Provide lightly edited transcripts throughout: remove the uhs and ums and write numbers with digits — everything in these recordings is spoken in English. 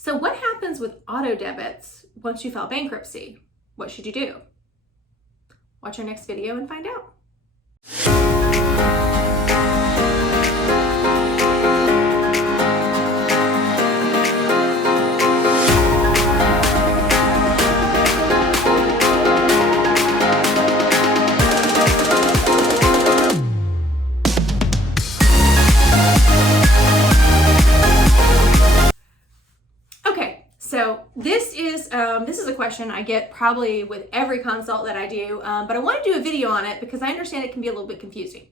So what happens with auto debits once you file bankruptcy? What should you do? Watch our next video and find out. So this is a question I get probably with every consult that I do, but I want to do a video on it because I understand it can be a little bit confusing.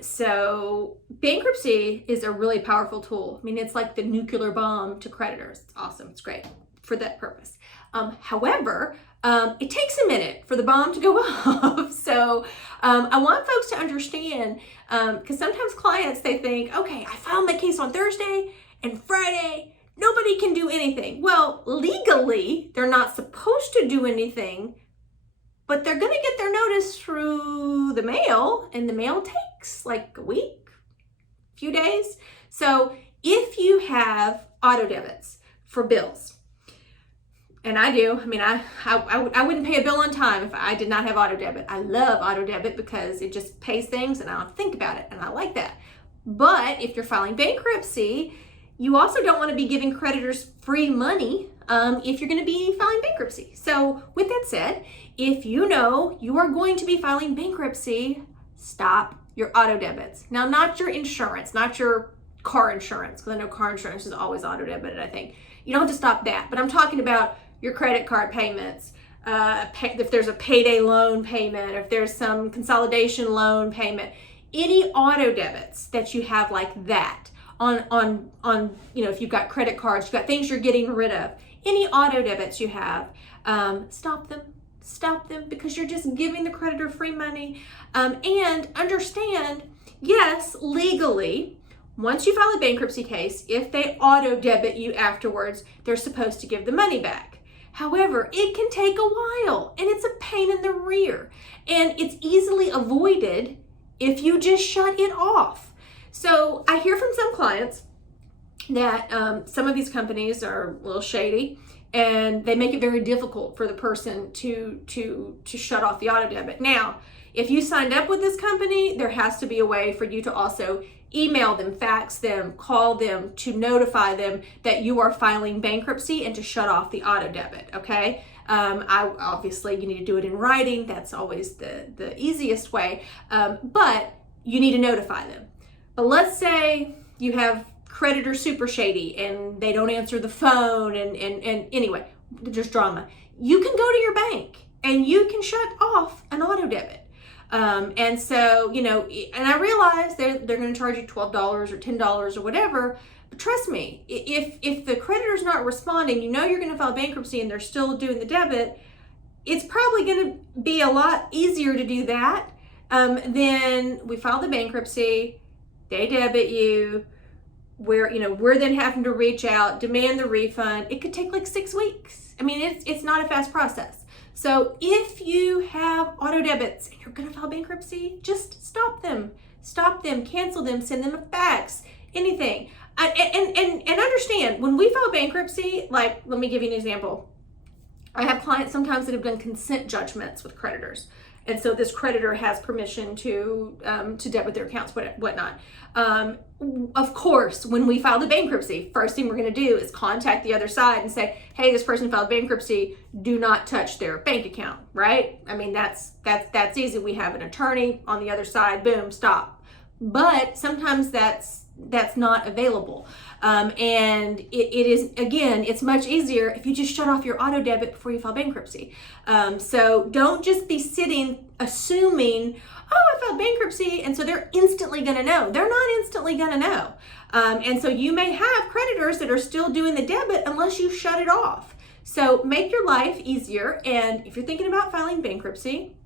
So bankruptcy is a really powerful tool. I mean, it's like the nuclear bomb to creditors. It's awesome. It's great for that purpose. However, it takes a minute for the bomb to go off. So I want folks to understand, because sometimes clients, they think, okay, I filed my case on Thursday and Friday, nobody can do anything. Well, legally, they're not supposed to do anything, but they're going to get their notice through the mail, and the mail takes like a week, a few days. So if you have auto debits for bills, and I do, I mean, I wouldn't pay a bill on time if I did not have auto debit. I love auto debit because it just pays things and I don't have to think about it, and I like that. But if you're filing bankruptcy, you also don't want to be giving creditors free money if you're going to be filing bankruptcy. So with that said, if you know you are going to be filing bankruptcy, stop your auto debits. Now, not your insurance, not your car insurance, because I know car insurance is always auto debited, I think. You don't have to stop that, but I'm talking about your credit card payments, if there's a payday loan payment, if there's some consolidation loan payment, any auto debits that you have like that. On if you've got credit cards, you've got things you're getting rid of, any auto debits you have, stop them because you're just giving the creditor free money. And understand, yes, legally, once you file a bankruptcy case, if they auto debit you afterwards, they're supposed to give the money back. However, it can take a while and it's a pain in the rear, and it's easily avoided if you just shut it off. So I hear from some clients that some of these companies are a little shady, and they make it very difficult for the person to shut off the auto debit. Now, if you signed up with this company, there has to be a way for you to also email them, fax them, call them to notify them that you are filing bankruptcy and to shut off the auto debit. Okay. Obviously you need to do it in writing. That's always the easiest way. But you need to notify them. But let's say you have creditors super shady and they don't answer the phone and anyway, just drama. You can go to your bank and you can shut off an auto debit. And so, and I realize they're going to charge you $12 or $10 or whatever, but trust me, if the creditor's not responding, you're going to file bankruptcy and they're still doing the debit, it's probably going to be a lot easier to do that than we file the bankruptcy. They debit you, we're then having to reach out, demand the refund. It could take like 6 weeks. I mean, it's not a fast process. So if you have auto debits and you're going to file bankruptcy, just stop them, cancel them, send them a fax, anything. And understand, when we file bankruptcy, like, let me give you an example. I have clients sometimes that have done consent judgments with creditors. And so this creditor has permission to debit their accounts, whatnot. Of course, when we file the bankruptcy, first thing we're going to do is contact the other side and say, hey, this person filed bankruptcy, do not touch their bank account, right? I mean, that's easy. We have an attorney on the other side, boom, stop. But sometimes that's not available. And it is, again, it's much easier if you just shut off your auto debit before you file bankruptcy. So don't just be sitting assuming, oh, I filed bankruptcy, and so they're instantly going to know. They're not instantly going to know. And so you may have creditors that are still doing the debit unless you shut it off. So make your life easier. And if you're thinking about filing bankruptcy,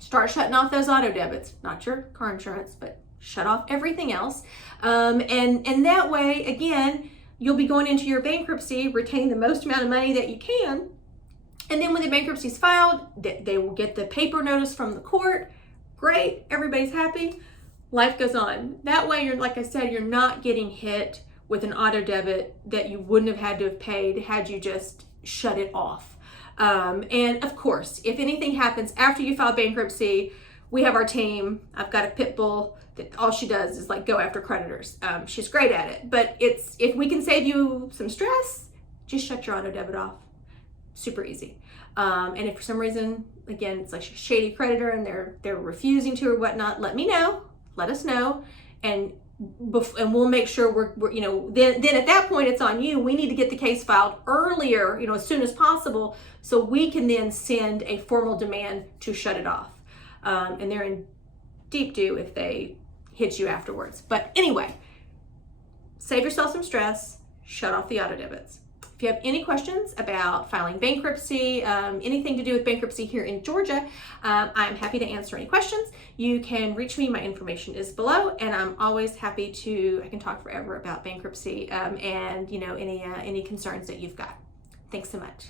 start shutting off those auto debits, not your car insurance, but shut off everything else. And that way, again, you'll be going into your bankruptcy, retaining the most amount of money that you can. And then when the bankruptcy is filed, they will get the paper notice from the court. Great, everybody's happy. Life goes on. That way, like I said, you're not getting hit with an auto debit that you wouldn't have had to have paid had you just shut it off. And of course, if anything happens after you file bankruptcy, we have our team. I've got a pit bull that all she does is like go after creditors. She's great at it, but if we can save you some stress, just shut your auto debit off. Super easy. And if for some reason, again, it's like a shady creditor and they're refusing to or whatnot, let me know. Let us know, and we'll make sure we're then at that point it's on you. We need to get the case filed earlier, as soon as possible, so we can then send a formal demand to shut it off. And they're in deep due if they hit you afterwards. But anyway, save yourself some stress, shut off the auto debits. If you have any questions about filing bankruptcy, anything to do with bankruptcy here in Georgia, I'm happy to answer any questions. You can reach me. My information is below, and I'm always happy I can talk forever about bankruptcy and any concerns that you've got. Thanks so much.